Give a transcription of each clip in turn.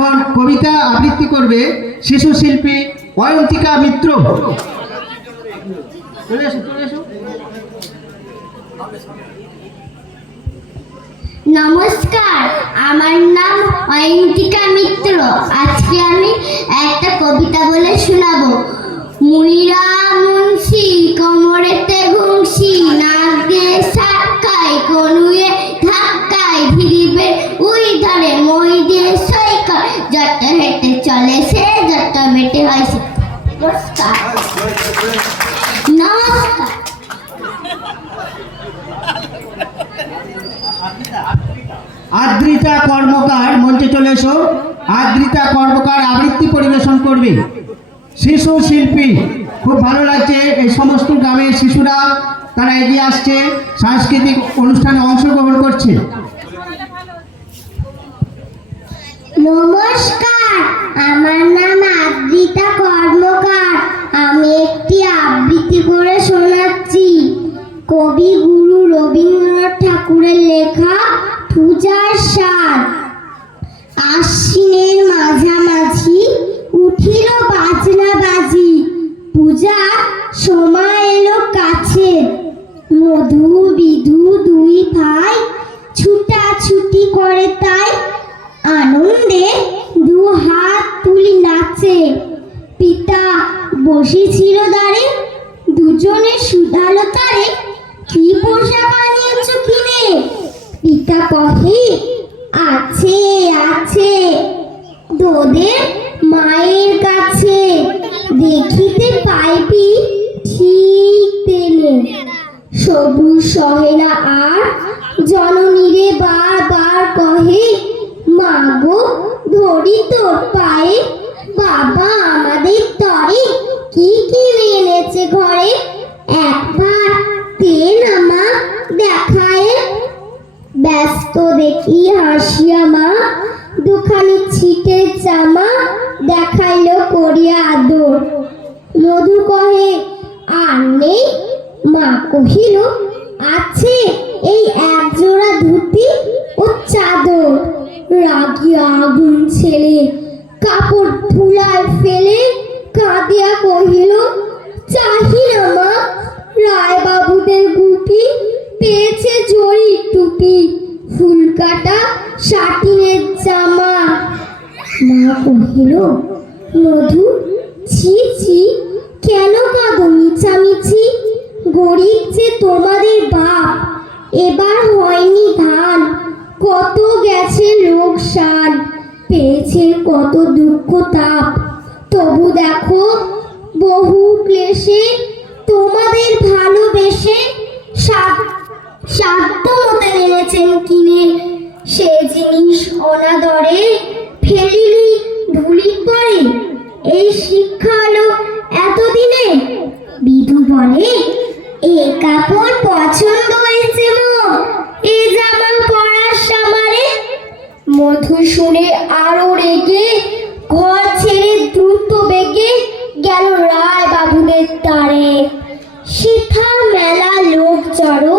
এখন কবিতা আবৃত্তি করবে শিশু শিল্পী অয়ন্তিকা মিত্র। চলে এসো, চলে এসো। নমস্কার, আমার নাম অয়ন্তিকা মিত্র। আজকে আমি একটা কবিতা বলে শোনাবো। মুনিরা মুন্সি কোমরেতে ঘুংসি, নাক দিয়ে সাক্কায় কনুয়ে ধাক্কায়, ধীরিবে উই ধরে মই দিয়ে সই কর, যত হেঁটে চলে সে যত বেটে হয় সে। নমস্কার। নমস্কার। আদ্রিতা কর্মকার মঞ্চে চলে এসো। আদ্রিতা কর্মকার আবৃত্তি পরিবেশন করবে। শিশু শিল্পী, খুব ভালো লাগছে এই সমস্ত গ্রামের শিশুরা তারা এগিয়ে আসছে, সাংস্কৃতিক অনুষ্ঠানে অংশগ্রহণ করছে। নমস্কার, আমার নাম আদ্রিতা কর্মকার। আমি একটি আবৃত্তি করে শোনাচ্ছি। কবি গুরু রবীন্দ্রনাথ ঠাকুরের লেখা পূজার সাজ। আশ্বিনের মাঝামাঝি উঠিল বাজনা বাজি, পূজার সময় এলো কাছে, মধু বিধু দুই ভাই ছুটাছুটি করে তাই, আনন্দে দু হাত তুলি নাচে। পিতা বসেছিল দাঁড়ে, দুজনে শুধালো তারে, কি পোশাক আনিয়েছ কিনে? পিতা কহে, আছে আছে তোদের মায়ের কাছে, দেখিতে পাইবি ঠিক তেনে। সবুজ সহে না আর, জননীরে বার বার কহে, মাগো ধরি তোর পায়ে, বাবা আমাদের তরে কি কি এনেছে ঘরে, একবার তেন আমা দেখায়। ব্যস্ত দেখি হাসিয়া মা, দুখানি ছিটের জামা দেখাইল করিয়া আদর। মধু কহে, আর নেই? মা কহিল, আছে এই এক জোড়া ধুতি ও চাদর। রাগিয়া আগুন ছেলে কাপড় ধুলায় ফেলে কাঁদিয়া কহিল, চাহি না মা, রায় বাবুদের গুপি পেয়েছে জরি টুপি, ফুল কাটা সাটিনের জামা। মা কহিল, মধু ছি ছি, কেন কাঁদো মিছামিছি? গরিব যে তোমাদের বাপ, এবার হয়নি ধান, কত গেছে লোকসান, পেয়েছে কত দুঃখ তাপ, তবু দেখো বহু ক্লেশে তোমাদের ভালোবেসে সাধ্য মতো এনেছেন কিনে। সে জিনিস অনাদরে ফেলিলি ধুলি পরে, এই শিক্ষা হলো এতদিনে। বিধু বলে, এ কাপড় পছন্দ হয়েছে মোর, এ জামা পরার সামারে। মধু শুনে আরো রেগে ঘর ছেড়ে দ্রুত বেগে গেল রায় বাবুদের দ্বারে। সেথা মেলা লোক জড়ো,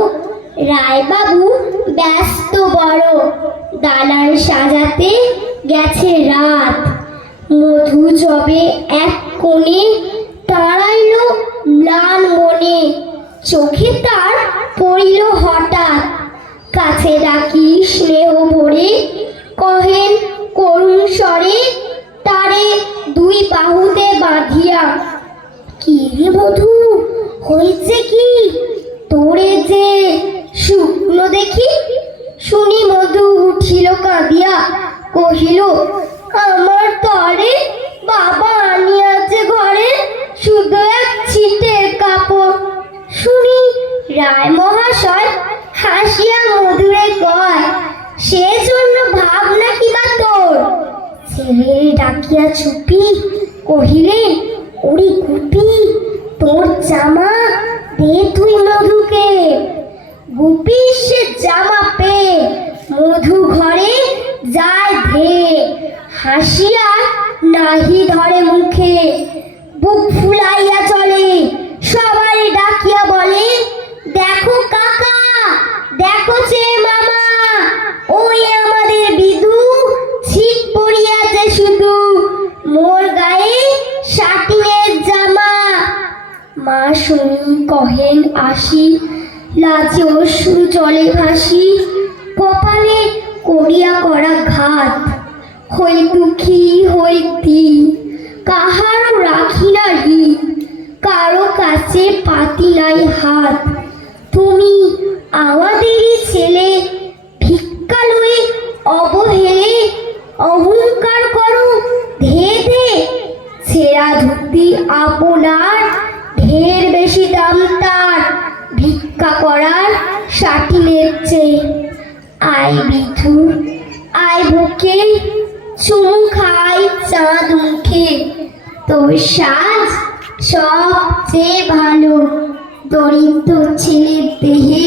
রায় বাবু ব্যস্ত বড়, দালান সাজাতে গেছে রাত। মধু যবে এক কোণে দাঁড়াইল ম্লান মনে, চোখে তার পড়িল হঠাৎ, কাছে ডাকি স্নেহ ভরে কহেন করুণ স্বরে, তারে দুই বাহুতে বাঁধিয়া, কি রে মধু হয়েছে কি তোরে যে শুকনো দেখি? শুনি মধু উঠিল কাঁদিয়া, কহিল, আমার তরে বাবা আনিয়াছে ঘরে শুধু এক ছিটের কাপড়। শুনি রায় মহাশয় হাসিয়া মধুরে কয়, সে জন্য ভাবনা কি বা তোর? ছেলে ডাকিয়া চুপি কহিলেন, ওরে গুপি, তোর জামা দে তুই মধুকে। গুপি সে জামা পেয়ে মধু ঘরে যায় ধেয়ে, হাসিয়া নাহি ধরে মুখে, বুক ফুলাইয়া চলে, সবাই ডাকিয়া বলে, দেখো কাকা, দেখো যে মামা, ওই আমাদের বিধু ছিট পড়িয়াছে মা শুনি কহেন আসি, লাজে অশ্রু জলে ভাসি, কপালে করিয়া করা ঘাত, হই দুঃখী হই দিন, কাহারও রাখি না ঋণ, কারো কাছে পাতি নাই হাত। তুমি আমাদেরই ছেলে, ভিক্ষা লয়ে অবহেলে, অহংকার করো ধে ধে, ছেঁড়া ধুতি আপনার, ঢের বেশি দাম তার, ভিক্ষা করার সাটিনের চেয়ে। আয় বিধু আয় বুকে, চুমু খাই চাঁদ মুখে, তোর সাজ সবচেয়ে ভালো। দরিদ্র ছেলের দেহে,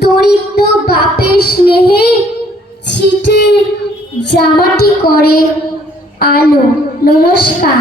দরিদ্র বাপের স্নেহে, ছিটে জামাটি করে আলো। নমস্কার।